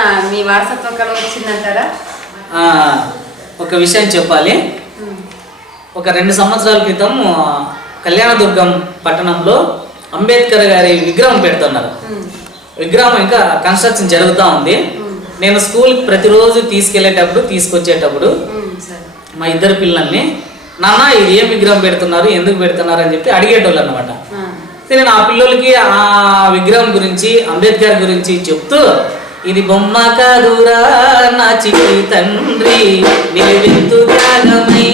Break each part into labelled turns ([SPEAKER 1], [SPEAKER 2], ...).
[SPEAKER 1] ఏమన్నా మీ వారసత్వ కళ వచ్చిందంటారా
[SPEAKER 2] ఆ, ఒక విషయం చెప్పాలి. ఒక రెండు సంవత్సరాల క్రితం ఆ, కళ్యాణదుర్గం పట్టణంలో అంబేద్కర్ గారి విగ్రహం పెడుతున్నారు. విగ్రహం ఇంకా కన్స్ట్రక్షన్ జరుగుతూ ఉంది. నేను స్కూల్కి ప్రతిరోజు తీసుకెళ్ళేటప్పుడు తీసుకొచ్చేటప్పుడు మా ఇద్దరు పిల్లల్ని నాన్న ఇది ఏం విగ్రహం పెడుతున్నారు? ఎందుకు పెడుతున్నారు? అని చెప్పి అడిగేటోళ్ళు అనమాట
[SPEAKER 1] ఆ.
[SPEAKER 2] సరే నా పిల్లలకి ఆ విగ్రహం గురించి అంబేద్కర్ గురించి చెప్తూ ఇది బొమ్మ కాదురా నా చిట్టి తండ్రి. నిలువెత్తు త్యాగమై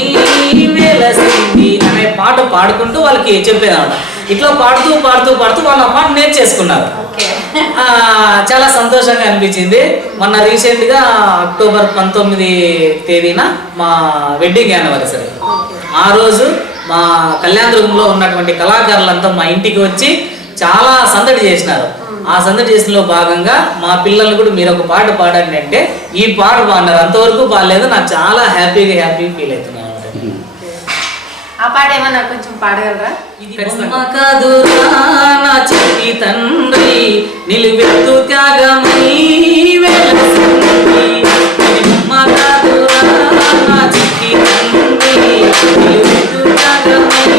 [SPEAKER 2] వెలసింది. అనే పాట పాడుకుంటూ వాళ్ళకి చెప్పేదన్నమాట ఇట్లా పాడుతూ పాడుతూ పాడుతూ వాళ్ళు ఆ పాట నేర్చేసుకున్నారు చాలా సంతోషంగా అనిపించింది. మొన్న రీసెంట్గా అక్టోబర్ పంతొమ్మిది తేదీన మా వెడ్డింగ్ యానివర్సరీ. ఆ రోజు మా కళ్యాణదుర్గంలో ఉన్నటువంటి కళాకారులంతా మా ఇంటికి వచ్చి చాలా సందడి చేసినారు. ఆ సందడి చేసిన భాగంగా మా పిల్లలు కూడా మీరు ఒక పాట పాడండి అంటే ఈ పాట పాడినారు. అంతవరకు బాగాలేదు నాకు చాలా హ్యాపీగా హ్యాపీ ఫీల్ అవుతున్నాను
[SPEAKER 1] ఆ పాట ఏమన్నా కొంచెం పాడగలరా?
[SPEAKER 2] కాదురా నా చిట్టి తండ్రి. నిలువెత్తు త్యాగమై వెలసింది. ఇది బొమ్మ కాదురా నా చిట్టి తండ్రి. నిలువెత్తు త్యాగమై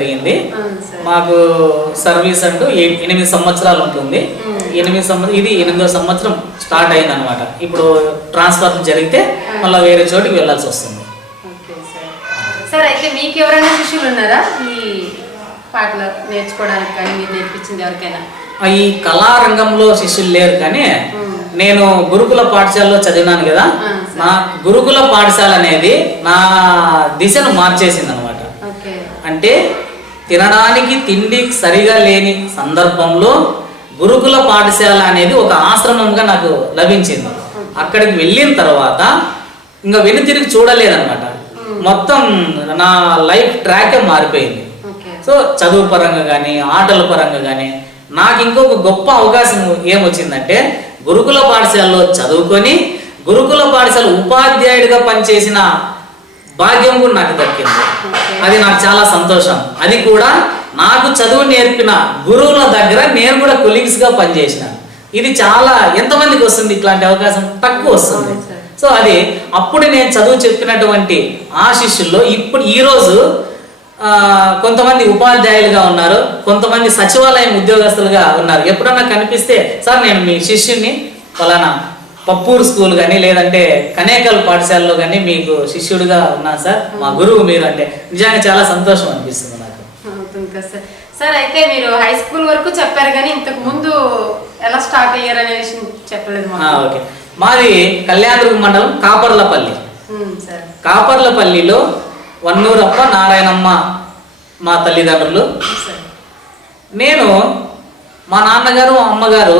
[SPEAKER 2] జరిగింది. మాకు సర్వీస్ అంటూ ఎనిమిది సంవత్సరాలు ఉంటుంది. ఎనిమిది సంవత్సరం ఇది ఎనిమిదో సంవత్సరం స్టార్ట్ అయింది అనమాట ఇప్పుడు ట్రాన్స్ఫర్ జరిగితే మళ్ళీ వేరే చోటికి వెళ్ళాల్సి వస్తుంది.
[SPEAKER 1] సార్. అయితే మీకు ఎవరైనా శిష్యులు ఉన్నారా? ఈ పాటలు నేర్చుకోవడానికి కానీ మీరు నేర్పించింది ఎవరికైనా?
[SPEAKER 2] ఈ కళారంగంలో శిష్యులు లేరు కానీ నేను గురుకుల పాఠశాలలో చదివినాను కదా. నా గురుకుల పాఠశాల అనేది నా దిశను మార్చేసింది అనమాట అంటే తినడానికి తిండి సరిగా లేని సందర్భంలో గురుకుల పాఠశాల అనేది ఒక ఆశ్రమంగా నాకు లభించింది. అక్కడికి వెళ్ళిన తర్వాత ఇంకా వెనుతిరిగి చూడలేదన్నమాట. మొత్తం నా లైఫ్ ట్రాకే మారిపోయింది. సో చదువు పరంగా కానీ ఆటల పరంగా కానీ నాకు ఇంకొక గొప్ప అవకాశం ఏమొచ్చిందంటే గురుకుల పాఠశాలలో చదువుకొని గురుకుల పాఠశాల ఉపాధ్యాయుడిగా పనిచేసిన భాగ్యం కూడా నాకు దక్కింది. అది నాకు చాలా సంతోషం. అది కూడా నాకు చదువు నేర్పిన గురువుల దగ్గర నేను కూడా కొలీగ్స్గా పనిచేసిన. ఇది చాలా ఎంతమందికి వస్తుంది ఇట్లాంటి అవకాశం? తక్కువ వస్తుంది. సో అది అప్పుడు నేను చదువు చెప్పినటువంటి ఆ శిష్యుల్లో ఇప్పుడు ఈ రోజు ఆ, కొంతమంది ఉపాధ్యాయులుగా ఉన్నారు కొంతమంది సచివాలయం ఉద్యోగస్తులుగా ఉన్నారు. ఎప్పుడన్నా కనిపిస్తే సార్ నేను మీ శిష్యుని ఫలానా పప్పూరు స్కూల్ కానీ లేదంటే కనేకల్ పాఠశాలలో కానీ మీకు శిష్యుడిగా ఉన్నా సార్ మా గురువు మీరు అంటే నిజంగా చాలా సంతోషం అనిపిస్తుంది నాకు.
[SPEAKER 1] సార్. అయితే మీరు హై స్కూల్ వరకు చెప్పారు కానీ ఇంతకు ముందు ఎలా స్టార్ట్ అయ్యారు అనే విషయం చెప్పలేదు
[SPEAKER 2] ఓకే. మాది కళ్యాణదుర్గ మండలం కాపర్లపల్లి. కాపర్లపల్లిలో వన్నూరప్ప నారాయణమ్మ మా తల్లిదండ్రులు. నేను మా నాన్నగారు మా అమ్మగారు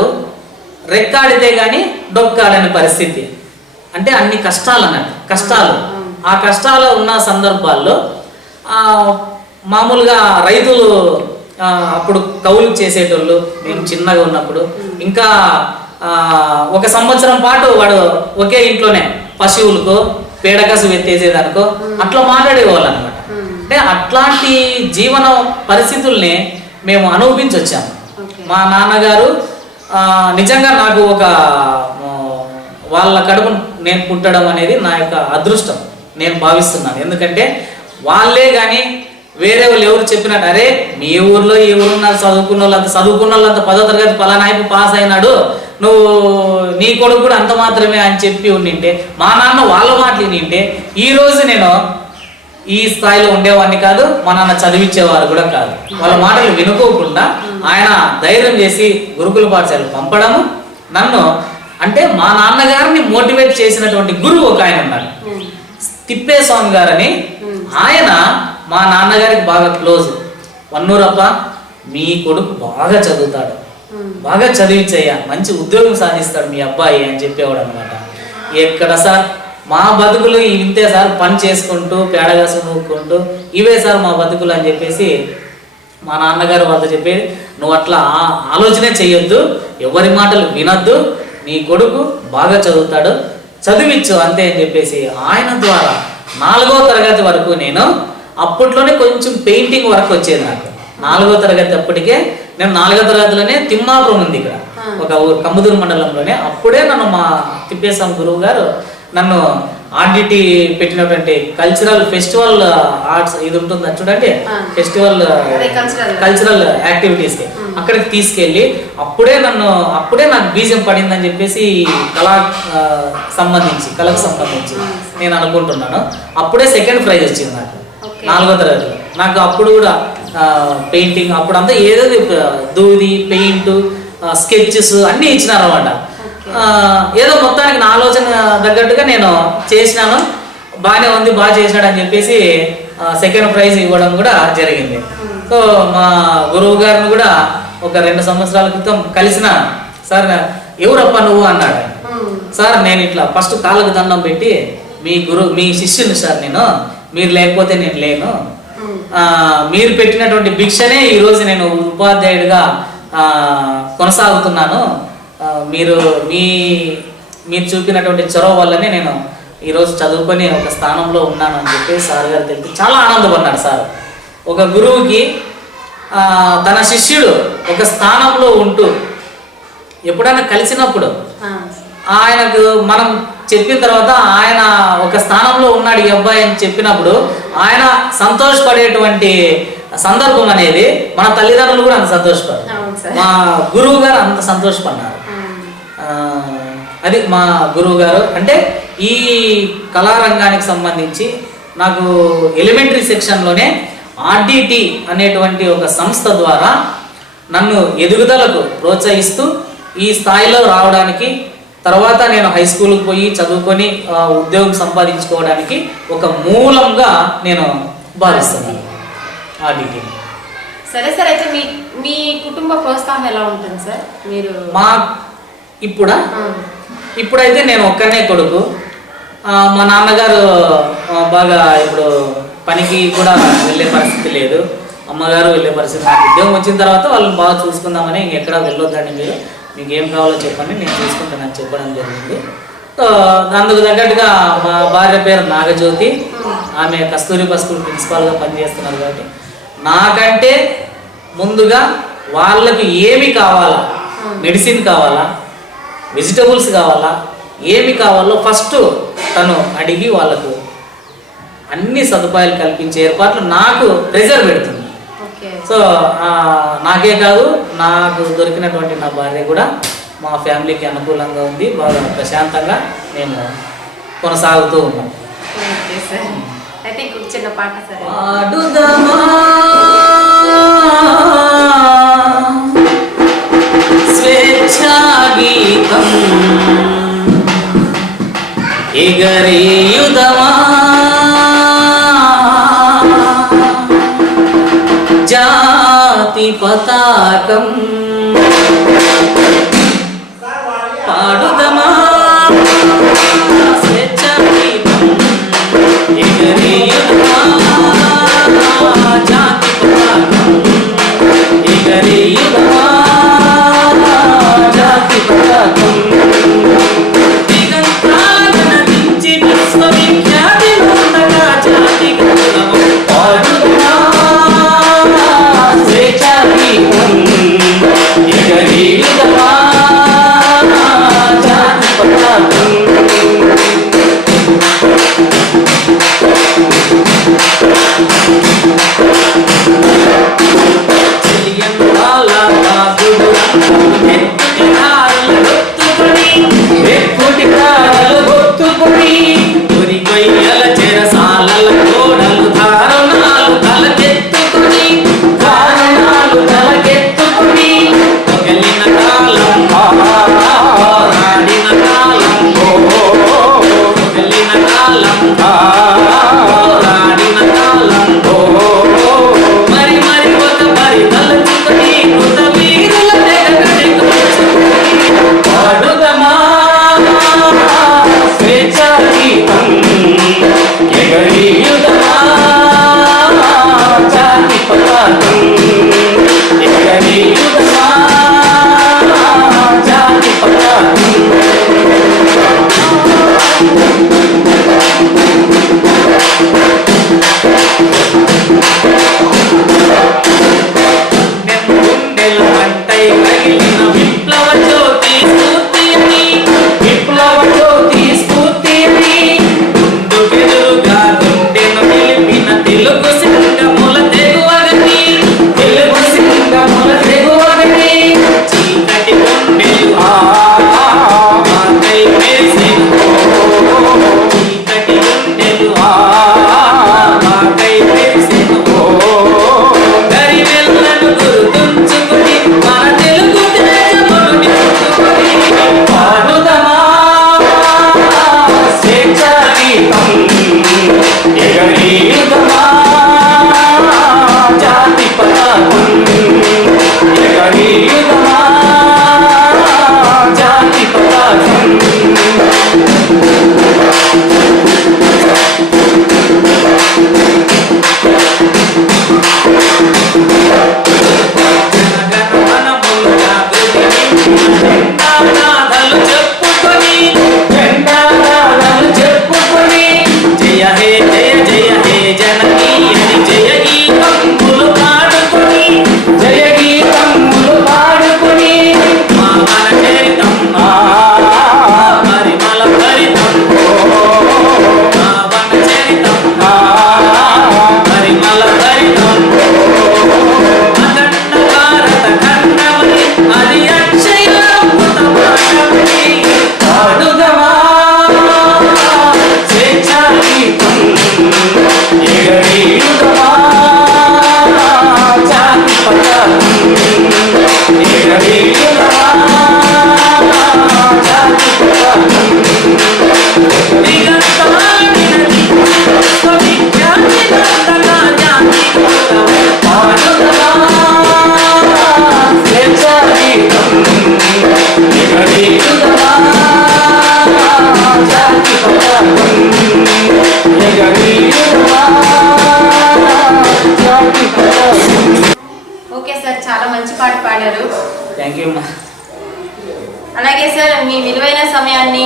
[SPEAKER 2] రెక్కాడితే కానీ డొక్కాడని పరిస్థితి. అంటే అన్ని కష్టాలు. అన్నట్టు కష్టాలు ఆ కష్టాలు ఉన్న సందర్భాల్లో ఆ, మామూలుగా రైతులు అప్పుడు కౌలు చేసేటోళ్ళు మేము చిన్నగా ఉన్నప్పుడు ఇంకా ఒక సంవత్సరం పాటు వాడు ఒకే ఇంట్లోనే పశువులకు పేడకసు ఎత్తేసేదానికో అట్లా మాట్లాడేవాళ్ళు అనమాట అంటే అట్లాంటి జీవన పరిస్థితుల్ని మేము అనుభవించి వచ్చాము
[SPEAKER 1] ఓకే.
[SPEAKER 2] మా నాన్నగారు నిజంగా నాకు ఒక వాళ్ళ కడుపు నేను పుట్టడం అనేది నా యొక్క అదృష్టం. నేను భావిస్తున్నాను. ఎందుకంటే వాళ్ళే కానీ వేరే వాళ్ళు ఎవరు చెప్పినట్టు అరే మీ ఊర్లో ఈ ఊరు చదువుకున్న వాళ్ళు అంత చదువుకున్న వాళ్ళు అంత పదో తరగతి పలానా అయిపో పాస్ అయినాడు నువ్వు నీ కొడుకు కూడా అంత మాత్రమే అని చెప్పి ఉండింటే మా నాన్న వాళ్ళ మాటలు వింటే ఈరోజు నేను ఈ స్థాయిలో ఉండేవాడిని కాదు మా నాన్న చదివించేవారు కూడా కాదు. వాళ్ళ మాటలు వినుకోకుండా ఆయన ధైర్యం చేసి గురుకుల పాఠశాల పంపడము. నన్ను అంటే మా నాన్నగారిని మోటివేట్ చేసినటువంటి గురువు ఒక ఆయన ఉన్నారు.
[SPEAKER 1] ఉమ్,
[SPEAKER 2] తిప్పేస్వామి గారని. ఆయన మా నాన్నగారికి బాగా క్లోజ్. వన్నూరప్ప మీ కొడుకు బాగా చదువుతాడు. బాగా చదివించయ్యా మంచి ఉద్యోగం సాధిస్తాడు మీ అబ్బాయి అని చెప్పేవాడు అనమాట ఎక్కడ సార్? మా బతుకులు ఇంతే సార్ పని చేసుకుంటూ పేడగాసు నూక్కుంటూ ఇవే సార్ మా బతుకులు అని చెప్పేసి మా నాన్నగారు వాళ్ళతో చెప్పేది. నువ్వు అట్లా ఆలోచనే చెయ్యొద్దు ఎవరి మాటలు వినొద్దు నీ కొడుకు బాగా చదువుతాడు చదివించు అంతే అని చెప్పేసి ఆయన ద్వారా నాలుగో తరగతి వరకు నేను అప్పట్లోనే కొంచెం పెయింటింగ్ వర్క్ వచ్చేది నాకు. నాలుగో తరగతి అప్పటికే నేను నాలుగో తరగతిలోనే తిమ్మాపురం ఉంది ఇక్కడ. ఒక ఊరు కమ్ముదూరు మండలంలోనే. అప్పుడే నన్ను మా తిప్పేస్వామి గురువు గారు నన్ను ఆర్డిటి పెట్టినటువంటి కల్చరల్ ఫెస్టివల్ ఆర్ట్స్ ఇది ఉంటుంది చూడండి. ఫెస్టివల్. కల్చరల్ యాక్టివిటీస్ అక్కడికి తీసుకెళ్ళి అప్పుడే నన్ను అప్పుడే నాకు బీజం పడిందని చెప్పేసి కళా సంబంధించి కళకు సంబంధించి నేను అనుకుంటున్నాను. అప్పుడే సెకండ్ ప్రైజ్ వచ్చింది నాకు. నాలుగో తరగతిలో నాకు అప్పుడు కూడా పెయింటింగ్ అప్పుడు అంతా ఏదో దూది పెయింట్ స్కెచెస్ అన్నీ ఇచ్చినారు అనమాట ఏదో మొత్తానికి నా ఆలోచన తగ్గట్టుగా నేను చేసినాను. బాగానే ఉంది బాగా చేసినాడు అని చెప్పేసి సెకండ్ ప్రైజ్ ఇవ్వడం కూడా జరిగింది. సో మా గురువు గారిని కూడా ఒక రెండు సంవత్సరాల క్రితం కలిసిన సార్ ఎవరప్ప నువ్వు? అన్నాడు సార్ నేను ఇట్లా ఫస్ట్ కాళ్ళకు దండం పెట్టి మీ గురు మీ శిష్యుని సార్ నేను. మీరు లేకపోతే నేను లేను. మీరు పెట్టినటువంటి భిక్షనే ఈరోజు నేను ఉపాధ్యాయుడిగా కొనసాగుతున్నాను. మీరు మీ మీరు చూపినటువంటి చొరవ వల్లనే నేను ఈరోజు చదువుకొని ఒక స్థానంలో ఉన్నాను అని చెప్పి సార్ గారు తెలిపి చాలా ఆనందపడ్డాడు సార్. ఒక గురువుకి తన శిష్యుడు ఒక స్థానంలో ఉంటూ ఎప్పుడైనా కలిసినప్పుడు ఆయనకు మనం చెప్పిన తర్వాత ఆయన ఒక స్థానంలో ఉన్నాడు ఈ అబ్బాయి అని చెప్పినప్పుడు ఆయన సంతోషపడేటువంటి సందర్భం అనేది మన తల్లిదండ్రులు కూడా అంత
[SPEAKER 1] సార్.
[SPEAKER 2] మా గురువు గారు అంత సంతోషపడ్డారు. అది మా గురువు గారు అంటే ఈ కళారంగానికి సంబంధించి నాకు ఎలిమెంటరీ సెక్షన్లోనే ఆర్డిటి అనేటువంటి ఒక సంస్థ ద్వారా నన్ను ఎదుగుదలకు ప్రోత్సహిస్తూ ఈ స్థాయిలో రావడానికి తర్వాత నేను హై స్కూల్కి పోయి చదువుకొని ఉద్యోగం సంపాదించుకోవడానికి ఒక మూలంగా నేను భావిస్తున్నాను ఆర్డిటి.
[SPEAKER 1] సరే సార్. అయితే మీ మీ కుటుంబ ప్రోత్సాహం ఎలా ఉంటుంది సార్? మీరు
[SPEAKER 2] మా ఇప్పుడా? ఇప్పుడైతే నేను ఒక్కనే కొడుకు. మా నాన్నగారు బాగా ఇప్పుడు పనికి కూడా వెళ్ళే పరిస్థితి లేదు. అమ్మగారు వెళ్ళే పరిస్థితి నాకు ఉద్యోగం వచ్చిన తర్వాత వాళ్ళని బాగా చూసుకుందామని ఇంకెక్కడ వెళ్ళొద్దండి మీరు. మీకు ఏం కావాలో చెప్పండి నేను చూసుకుంటానని చెప్పడం జరిగింది. సో అందుకు తగ్గట్టుగా మా భార్య పేరు నాగజ్యోతి. ఆమె కస్తూరిబా స్కూల్ ప్రిన్సిపాల్గా పనిచేస్తున్నారు కాబట్టి నాకంటే ముందుగా వాళ్ళకి ఏమి కావాలా? మెడిసిన్ కావాలా? వెజిటబుల్స్ కావాలా? ఏమి కావాలో ఫస్ట్ తను అడిగి వాళ్ళకు అన్ని సదుపాయాలు కల్పించే ఏర్పాట్లు నాకు ప్రెజర్ పెడుతుంది. సో నాకే కాదు నాకు దొరికినటువంటి నా భార్య కూడా మా ఫ్యామిలీకి అనుకూలంగా ఉంది బాగా ప్రశాంతంగా మేము కొనసాగుతూ ఉన్నాం.
[SPEAKER 1] అయితే చిన్న పాట సార్.
[SPEAKER 2] ఎగరేయుదమా జాతి పతాకం కాలం రాడిన
[SPEAKER 1] సమయాన్ని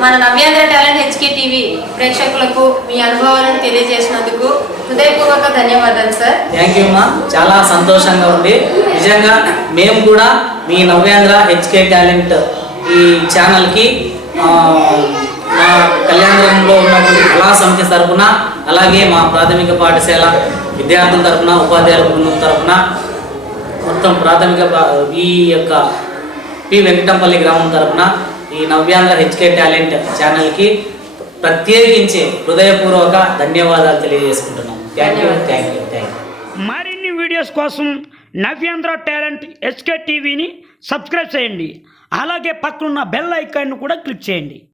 [SPEAKER 1] మన నవ్యాంధ్ర టాలెంట్ హెచ్కే టీవీ ప్రేక్షకులకు మీ అనుభవాలను తెలియజేసినందుకు హృదయపూర్వక ధన్యవాదాలు సార్.
[SPEAKER 2] థ్యాంక్ యూ అమ్మా చాలా సంతోషంగా ఉంది. నిజంగా మేము కూడా మీ నవ్యాంధ్ర హెచ్కే టాలెంట్ ఈ ఛానల్కి మా కళ్యాణంలో ఉన్నటువంటి కళా సమితి తరఫున అలాగే మా ప్రాథమిక పాఠశాల విద్యార్థుల తరఫున ఉపాధ్యాయుల బృందం తరపున మొత్తం ప్రాథమిక పా- ఈ యొక్క పి వెంకటంపల్లి గ్రామం తరపున ఈ నవ్యాంధ్ర హెచ్కే టాలెంట్ ఛానల్కి ప్రత్యేకించి హృదయపూర్వక ధన్యవాదాలు తెలియజేసుకుంటున్నాం. Thank you thank you thank you
[SPEAKER 3] మరిన్ని వీడియోస్ కోసం నవ్యాంధ్ర టాలెంట్ హెచ్కే టీవీని సబ్స్క్రైబ్ చేయండి. అలాగే పక్కనున్న బెల్ ఐకాన్ను కూడా క్లిక్ చేయండి.